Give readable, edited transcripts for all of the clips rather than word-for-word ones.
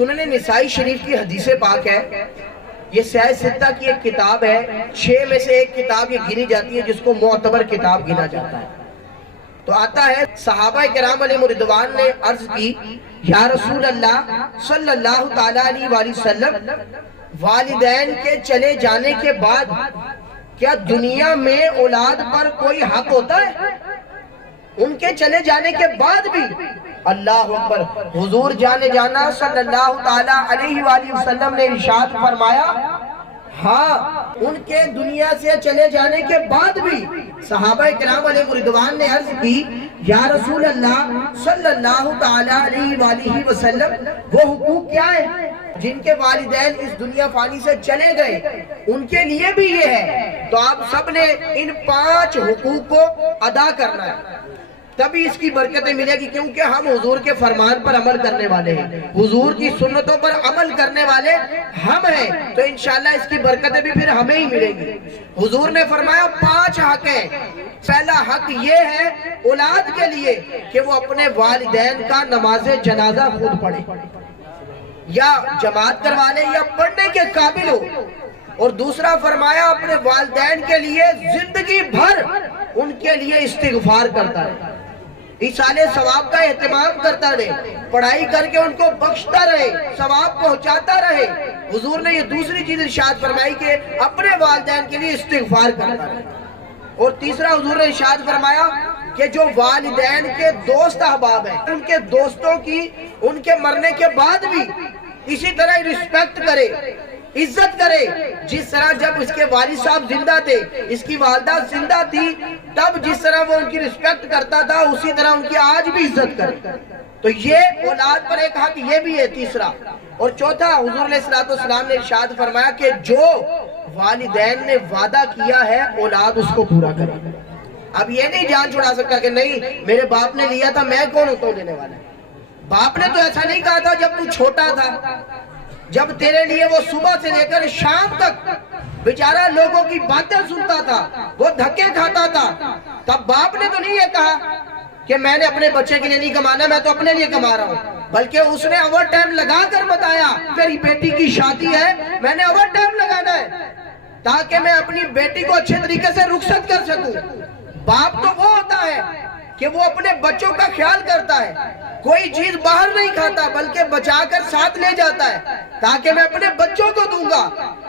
سنن نسائی شریف کی حدیث پاک ہے، یہ سیاہ ستہ کی ایک کتاب ہے، 6 میں سے ایک کتاب یہ گنی جاتی ہے جس کو معتبر کتاب گنا جاتا ہے۔ تو آتا ہے صحابہ کرام علیہ رضوان نے عرض کی، یا رسول اللہ صلی اللہ تعالیٰ علیہ وآلہ وسلم، والدین کے چلے جانے کے بعد کیا دنیا میں اولاد پر کوئی حق ہوتا ہے؟ ان کے چلے جانے کے بعد بھی؟ اللہ اکبر! حضور جانے جانا صلی اللہ تعالیٰ علیہ وآلہ وسلم نے ارشاد فرمایا، ہاں ان کے دنیا سے چلے جانے کے بعد بھی صحابہ کرام علیہ رضوان نے عرض کی، یا رسول اللہ صلی اللہ تعالیٰ علیہ وآلہ وسلم، وہ حقوق کیا ہے جن کے والدین اس دنیا فانی سے چلے گئے؟ ان کے لیے بھی یہ ہے۔ تو آپ سب نے ان 5 حقوق کو ادا کرنا ہے، تبھی اس کی برکتیں ملے گی، کیونکہ ہم حضور کے فرمان پر عمل کرنے والے ہیں، حضور کی سنتوں پر عمل کرنے والے ہم ہیں، تو انشاءاللہ اس کی برکتیں بھی پھر ہمیں ہی ملے گی۔ حضور نے فرمایا 5 حق ہیں۔ پہلا حق یہ ہے اولاد کے لیے کہ وہ اپنے والدین کا نماز جنازہ خود پڑھے، یا جماعت کروا لے، یا پڑھنے کے قابل ہو۔ اور دوسرا فرمایا اپنے والدین کے لیے زندگی بھر ان کے لیے استغفار کرتا ہے، ایصال ثواب کا اہتمام کرتا رہے، پڑھائی کر کے ان کو بخشتا رہے، ثواب پہنچاتا رہے۔ حضور نے یہ دوسری چیز ارشاد فرمائی کہ اپنے والدین کے لیے استغفار کرتا رہے۔ اور تیسرا حضور نے ارشاد فرمایا کہ جو والدین کے دوست احباب ہیں، ان کے دوستوں کی ان کے مرنے کے بعد بھی اسی طرح رسپیکٹ کرے، عزت کرے، جس طرح جب اس کے والد صاحب زندہ تھے، اس کی والدہ زندہ تھی، تب جس طرح وہ ان کی رسپیکٹ کرتا تھا اسی طرح ان کی آج بھی عزت کرے۔ تو یہ اولاد پر ایک حق یہ بھی ہے تیسرا۔ اور چوتھا حضور علیہ السلام نے ارشاد فرمایا کہ جو والدین نے وعدہ کیا ہے اولاد اس کو پورا کرے۔ اب یہ نہیں جان چھڑا سکتا کہ نہیں میرے باپ نے لیا تھا، میں کون ہوتا ہوں دینے والا ہے۔ باپ نے تو ایسا نہیں کہا تھا جب تو چھوٹا تھا، جب تیرے لیے وہ صبح سے لے کر شام تک بیچارہ لوگوں کی باتیں سنتا تھا، وہ دھکے کھاتا تھا، تب باپ نے تو نہیں یہ کہا کہ میں نے اپنے بچے کے لیے نہیں کمانا، میں تو اپنے لیے کما رہا ہوں، بلکہ اس نے اوور ٹائم لگا کر بتایا میری بیٹی کی شادی ہے، میں نے اوور ٹائم لگانا ہے تاکہ میں اپنی بیٹی کو اچھے طریقے سے رخصت کر سکوں۔ باپ تو وہ ہوتا ہے کہ وہ اپنے بچوں کا خیال کرتا ہے، کوئی چیز باہر نہیں کھاتا بلکہ بچا کر ساتھ لے جاتا ہے تاکہ میں اپنے بچوں کو دوں گا۔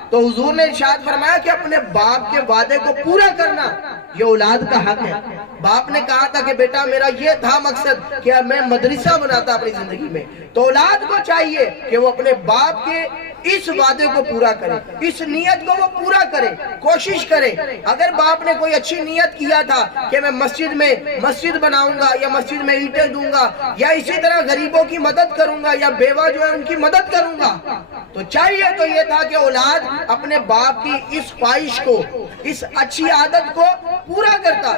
تو حضور نے ارشاد فرمایا کہ اپنے باپ کے وعدے کو پورا کرنا یہ اولاد کا حق ہے۔ باپ نے کہا تھا کہ بیٹا میرا یہ تھا مقصد کہ میں مدرسہ بناتا اپنی زندگی میں، تو اولاد کو چاہیے کہ وہ اپنے باپ کے اس وعدے کو پورا کرے، اس نیت کو وہ پورا کرے، کوشش کرے۔ اگر باپ نے کوئی اچھی نیت کیا تھا کہ میں مسجد بناؤں گا، یا مسجد میں اینٹیں دوں گا، یا اسی طرح غریبوں کی مدد کروں گا، یا بیوہ جو ہے ان کی مدد کروں گا، تو چاہیے تو یہ تھا کہ اولاد اپنے باپ کی اس خواہش کو، اس اچھی عادت کو پورا کرتا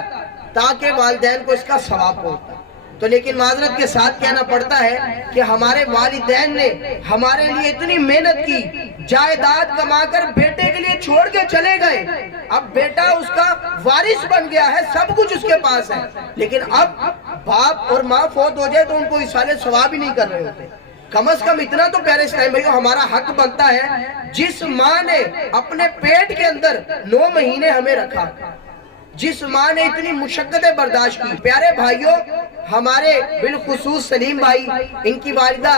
تاکہ والدین کو اس کا ثواب پہنچتا۔ تو لیکن معذرت کے ساتھ کہنا پڑتا ہے کہ ہمارے والدین نے ہمارے لیے اتنی محنت کی، جائیداد کما کر بیٹے کے لیے چھوڑ کے چلے گئے، اب بیٹا اس کا وارث بن گیا ہے، سب کچھ اس کے پاس ہے، لیکن اب باپ اور ماں فوت ہو جائے تو ان کو ایصال ثواب ہی نہیں کر رہے ہوتے۔ کم از کم اتنا تو پیارے اسلام بھائیو ہمارا حق بنتا ہے، جس ماں نے اپنے پیٹ کے اندر 9 مہینے ہمیں رکھا، جس ماں نے اتنی مشقتیں برداشت کی۔ پیارے بھائیوں، ہمارے بالخصوص سلیم بھائی، ان کی والدہ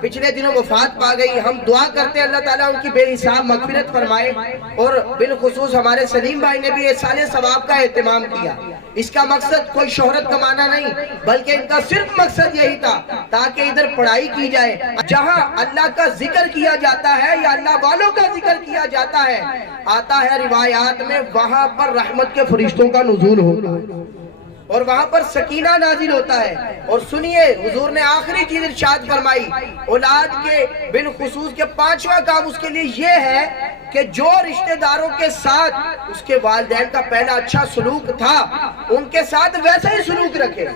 پچھلے دنوں وفات پا گئی، ہم دعا کرتے ہیں اللہ تعالیٰ ان کی بے حساب مغفرت فرمائے، اور بالخصوص ہمارے سلیم بھائی نے بھی ایصال ثواب کا اہتمام کیا۔ اس کا مقصد کوئی شہرت کمانا نہیں، بلکہ ان کا صرف مقصد یہی تھا تاکہ ادھر پڑھائی کی جائے، جہاں اللہ کا ذکر کیا جاتا ہے یا اللہ والوں کا ذکر کیا جاتا ہے، آتا ہے روایات میں وہاں پر رحمت کے فرشتوں کا نزول ہوتا ہے اور وہاں پر سکینہ نازل ہوتا ہے۔ اور سنیے حضور نے آخری چیز ارشاد فرمائی، اولاد کے بالخصوص کے 5واں کام اس کے لیے یہ ہے کہ جو رشتہ داروں کے ساتھ اس کے والدین کا پہلا اچھا سلوک تھا ان کے ساتھ ویسا ہی سلوک رکھے،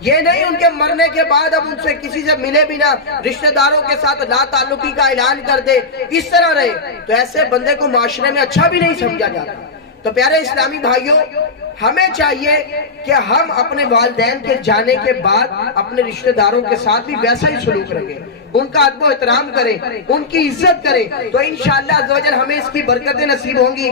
یہ نہیں ان کے مرنے کے بعد اب ان سے کسی سے ملے بھی نہ، رشتہ داروں کے ساتھ لا تعلقی کا اعلان کر دے، اس طرح رہے، تو ایسے بندے کو معاشرے میں اچھا بھی نہیں سمجھا جاتا۔ تو پیارے اسلامی بھائیوں، ہمیں چاہیے کہ ہم اپنے والدین کے جانے کے بعد اپنے رشتہ داروں کے ساتھ بھی ویسا ہی سلوک رکھیں، ان کا ادب و احترام کریں، ان کی عزت کریں، تو انشاءاللہ عز و جل ہمیں اس کی برکتیں نصیب ہوں گی۔